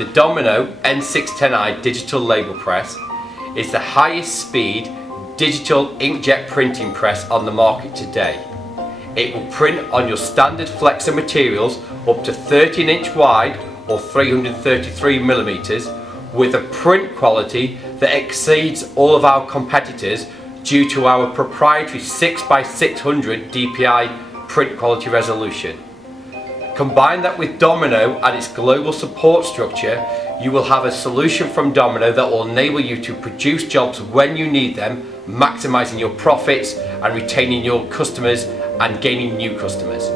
The DOMINO N610i digital label press is the highest speed digital inkjet printing press on the market today. It will print on your standard flexo materials up to 13-inch wide or 333mm with a print quality that exceeds all of our competitors due to our proprietary 6x600 DPI print quality resolution. Combine that with Domino and its global support structure, you will have a solution from Domino that will enable you to produce jobs when you need them, maximising your profits and retaining your customers and gaining new customers.